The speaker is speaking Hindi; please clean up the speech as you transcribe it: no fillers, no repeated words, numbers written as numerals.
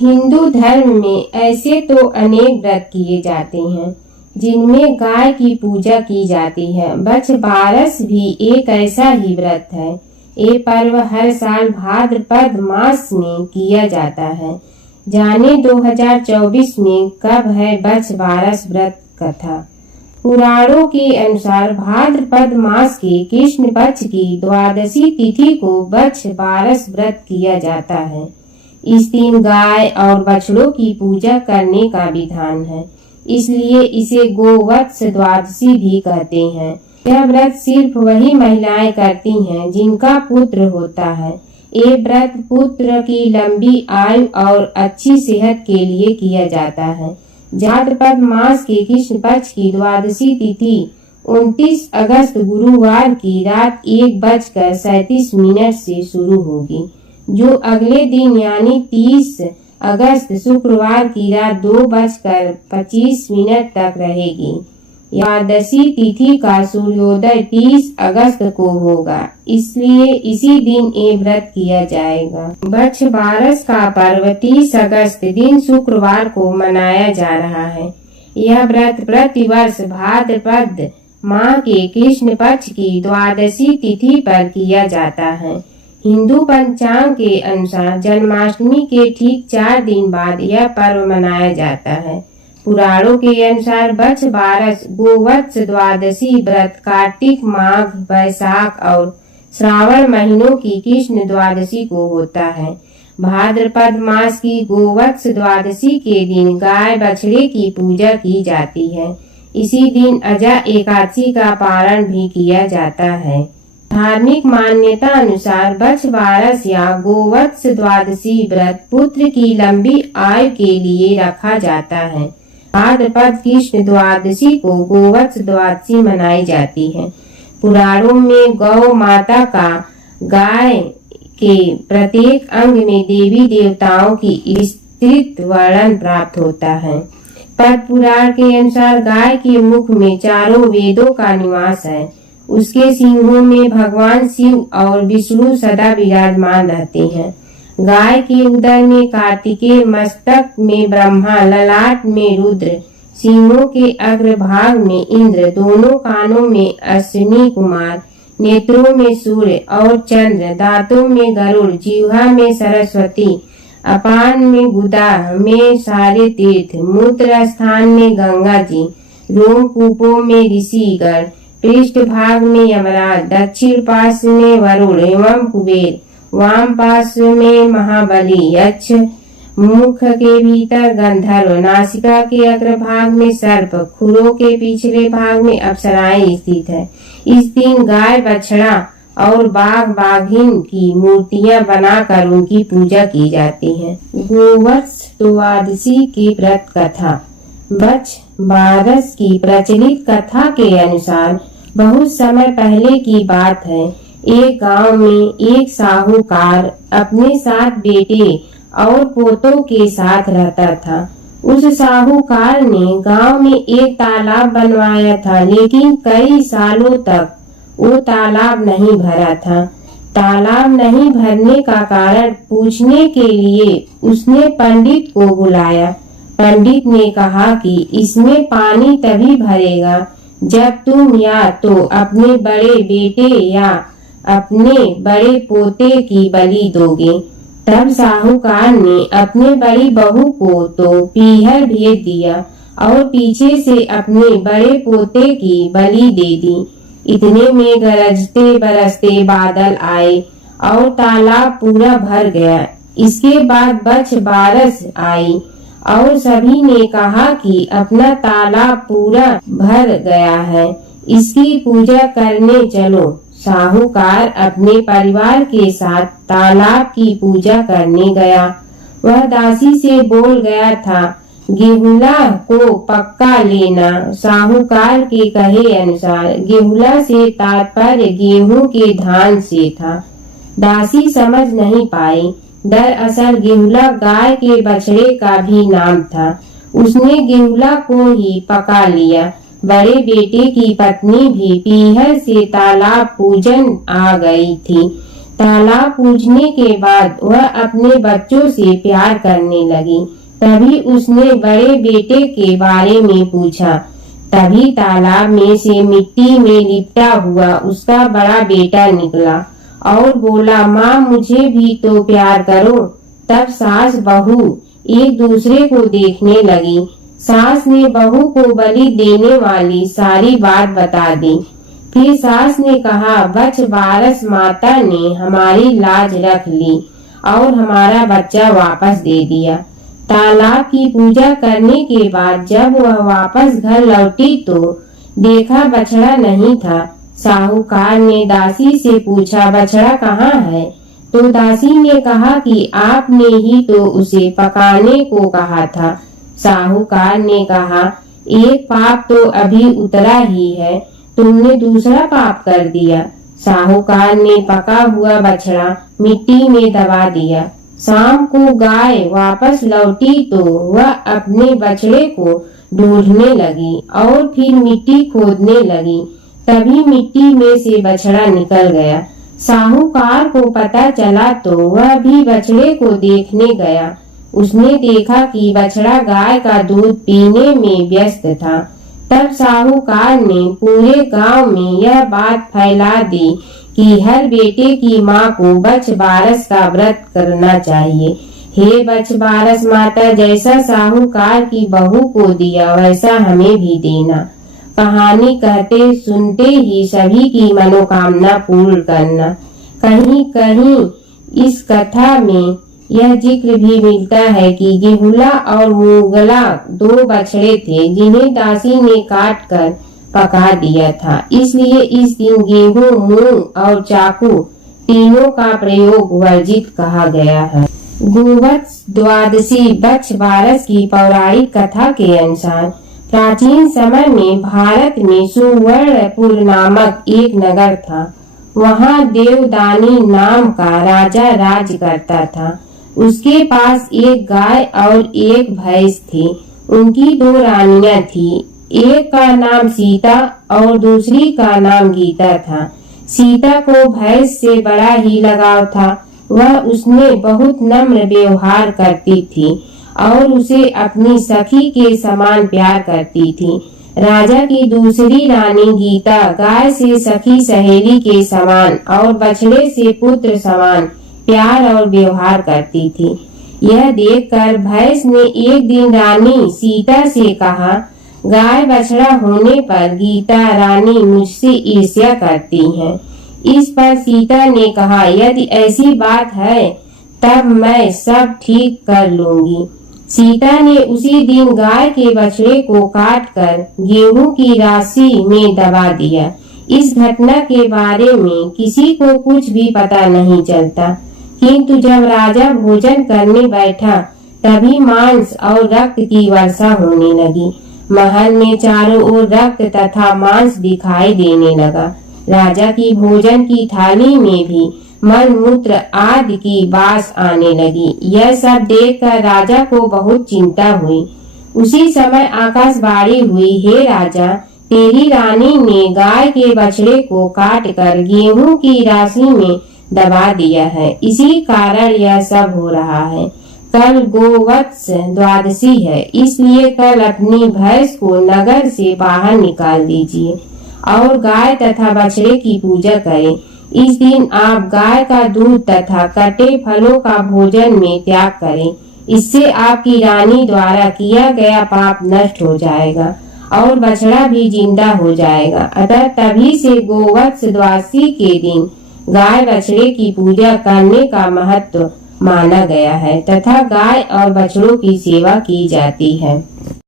हिंदू धर्म में ऐसे तो अनेक व्रत किए जाते हैं जिनमें गाय की पूजा की जाती है। बछ बारस भी एक ऐसा ही व्रत है। ये पर्व हर साल भाद्रपद मास में किया जाता है। जाने 2024 में कब है बछ बारस व्रत कथा। पुराणों के अनुसार भाद्रपद मास के कृष्ण पक्ष की द्वादशी तिथि को बछ बारस व्रत किया जाता है। इस दिन गाय और बछड़ों की पूजा करने का विधान है, इसलिए इसे गोवत्स द्वादशी भी कहते हैं। यह व्रत सिर्फ वही महिलाएं करती हैं जिनका पुत्र होता है। ये व्रत पुत्र की लंबी आयु और अच्छी सेहत के लिए किया जाता है। भाद्रपद मास के कृष्ण पक्ष की द्वादशी तिथि 29 अगस्त गुरुवार की रात 1:37 से शुरू होगी, जो अगले दिन यानी 30 अगस्त शुक्रवार की रात 2:25 तक रहेगी। द्वादशी तिथि का सूर्योदय 30 अगस्त को होगा, इसलिए इसी दिन ये व्रत किया जाएगा। बछ बारस का पर्व 30 अगस्त दिन शुक्रवार को मनाया जा रहा है। यह व्रत प्रतिवर्ष भाद्रपद माह के कृष्ण पक्ष की द्वादशी तिथि पर किया जाता है। हिंदू पंचांग के अनुसार जन्माष्टमी के ठीक 4 दिन बाद यह पर्व मनाया जाता है। पुराणों के अनुसार बछ बारस गोवत्स द्वादशी व्रत कार्तिक माघ वैशाख और श्रावण महीनों की कृष्ण द्वादशी को होता है। भाद्रपद मास की गोवत्स द्वादशी के दिन गाय बछड़े की पूजा की जाती है। इसी दिन अजा एकादशी का पारण भी किया जाता है। धार्मिक मान्यता अनुसार बछ बारस या गोवत्स द्वादशी व्रत पुत्र की लंबी आयु के लिए रखा जाता है। भाद्रपद कृष्ण द्वादशी को गोवत्स द्वादशी मनाई जाती है। पुराणों में गौ माता का गाय के प्रत्येक अंग में देवी देवताओं की विस्तृत वर्णन प्राप्त होता है। पद्म पुराण के अनुसार गाय के मुख में चारों वेदों का निवास है। उसके सिंहों में भगवान शिव और विष्णु सदा विराजमान रहते हैं। गाय के उदर में कार्तिकेय, मस्तक में ब्रह्मा, ललाट में रुद्र, सिंहों के अग्रभाग में इंद्र, दोनों कानों में अश्विनी कुमार, नेत्रों में सूर्य और चंद्र, दांतों में गरुड़, जिह्वा में सरस्वती, अपान में गुदा में सारे तीर्थ, मूत्र स्थान में गंगा जी, रोमकूपों में ऋषिगण, पृष्ठ भाग में यमराज, दक्षिण पार्श्व में वरुण एवं कुबेर, वाम पार्श्व में महाबली यक्ष, मुख के भीतर गंधर्व, नासिका के अग्रभाग में सर्प, खुरों के पिछले भाग में अप्सराएं स्थित है। इस दिन गाय बछड़ा और बाघ बाघिन की मूर्तियां बनाकर उनकी पूजा की जाती है। गोवत्स द्वादशी की व्रत कथा। बछ बारस की प्रचलित कथा के अनुसार बहुत समय पहले की बात है। एक गांव में एक साहूकार अपने 7 बेटे और पोतों के साथ रहता था। उस साहूकार ने गांव में एक तालाब बनवाया था, लेकिन कई सालों तक वो तालाब नहीं भरा था। तालाब नहीं भरने का कारण पूछने के लिए उसने पंडित को बुलाया। पंडित ने कहा कि इसमें पानी तभी भरेगा जब तुम या तो अपने बड़े बेटे या अपने बड़े पोते की बलि दोगे। तब साहूकार ने अपने बड़ी बहू को तो पीहर भेज दिया और पीछे से अपने बड़े पोते की बलि दे दी। इतने में गरजते बरसते बादल आए और तालाब पूरा भर गया। इसके बाद बछ बारस आई और सभी ने कहा कि अपना तालाब पूरा भर गया है, इसकी पूजा करने चलो। साहूकार अपने परिवार के साथ तालाब की पूजा करने गया। वह दासी से बोल गया था, गेहुला को पक्का लेना। साहूकार के कहे अनुसार गेहुला से तात्पर्य गेहूं के धान से था। दासी समझ नहीं पाई। दरअसल गेहुला गाय के बछड़े का भी नाम था। उसने गेहुला को ही पका लिया। बड़े बेटे की पत्नी भी पीहर से तालाब पूजन आ गई थी। तालाब पूजने के बाद वह अपने बच्चों से प्यार करने लगी। तभी उसने बड़े बेटे के बारे में पूछा। तभी तालाब में से मिट्टी में लिपटा हुआ उसका बड़ा बेटा निकला और बोला, माँ मुझे भी तो प्यार करो। तब सास बहू एक दूसरे को देखने लगी। सास ने बहू को बलि देने वाली सारी बात बता दी। फिर सास ने कहा, बच बारस माता ने हमारी लाज रख ली और हमारा बच्चा वापस दे दिया। तालाब की पूजा करने के बाद जब वह वापस घर लौटी तो देखा बछड़ा नहीं था। साहूकार ने दासी से पूछा, बछड़ा कहाँ है? तो दासी ने कहा कि आपने ही तो उसे पकाने को कहा था। साहूकार ने कहा, एक पाप तो अभी उतरा ही है, तुमने दूसरा पाप कर दिया। साहूकार ने पका हुआ बछड़ा मिट्टी में दबा दिया। शाम को गाय वापस लौटी तो वह अपने बछड़े को ढूंढने लगी और फिर मिट्टी खोदने लगी। तभी मिट्टी में से बछड़ा निकल गया। साहूकार को पता चला तो वह भी बछड़े को देखने गया। उसने देखा कि बछड़ा गाय का दूध पीने में व्यस्त था। तब साहूकार ने पूरे गांव में यह बात फैला दी कि हर बेटे की माँ को बच बारस का व्रत करना चाहिए। हे बच बारस माता, जैसा साहूकार की बहू को दिया वैसा हमें भी देना। कहानी कहते सुनते ही सभी की मनोकामना पूर्ण करना। कहीं कहीं इस कथा में यह जिक्र भी मिलता है कि गेहुला और मुगला दो बछड़े थे जिन्हें दासी ने काट कर पका दिया था। इसलिए इस दिन गेहूं, मूंग और चाकू तीनों का प्रयोग वर्जित कहा गया है। गोवत्स द्वादशी बछ बारस की पौराणिक कथा के अनुसार प्राचीन समय में भारत में सुवर्णपुर नामक एक नगर था। वहाँ देवदानी नाम का राजा राज करता था। उसके पास एक गाय और एक भैंस थी। उनकी दो रानियां थी। एक का नाम सीता और दूसरी का नाम गीता था। सीता को भैंस से बड़ा ही लगाव था। वह उसने बहुत नम्र व्यवहार करती थी और उसे अपनी सखी के समान प्यार करती थी। राजा की दूसरी रानी गीता गाय से सखी सहेली के समान और बछड़े से पुत्र समान प्यार और व्यवहार करती थी। यह देखकर भैंस ने एक दिन रानी सीता से कहा, गाय बछड़ा होने पर गीता रानी मुझसे ईर्ष्या करती हैं। इस पर सीता ने कहा, यदि ऐसी बात है तब मैं सब ठीक कर लूंगी। सीता ने उसी दिन गाय के बछड़े को काटकर गेहूं की राशि में दबा दिया। इस घटना के बारे में किसी को कुछ भी पता नहीं चलता, किंतु जब राजा भोजन करने बैठा तभी मांस और रक्त की वर्षा होने लगी। महल में चारों ओर रक्त तथा मांस दिखाई देने लगा। राजा की भोजन की थाली में भी मल मूत्र आदि की बास आने लगी। यह सब देखकर राजा को बहुत चिंता हुई। उसी समय आकाशवाणी हुई, हे राजा, तेरी रानी ने गाय के बछड़े को काटकर गेहूं की राशि में दबा दिया है। इसी कारण यह सब हो रहा है। कल गोवत्स द्वादशी है, इसलिए कल अपनी भैंस को नगर से बाहर निकाल दीजिए और गाय तथा बछड़े की पूजा करें। इस दिन आप गाय का दूध तथा कटे फलों का भोजन में त्याग करें। इससे आपकी रानी द्वारा किया गया पाप नष्ट हो जाएगा और बछड़ा भी जिंदा हो जाएगा। अतः तभी से गोवत्स द्वादशी के दिन गाय बछड़े की पूजा करने का महत्व माना गया है तथा गाय और बछड़ों की सेवा की जाती है।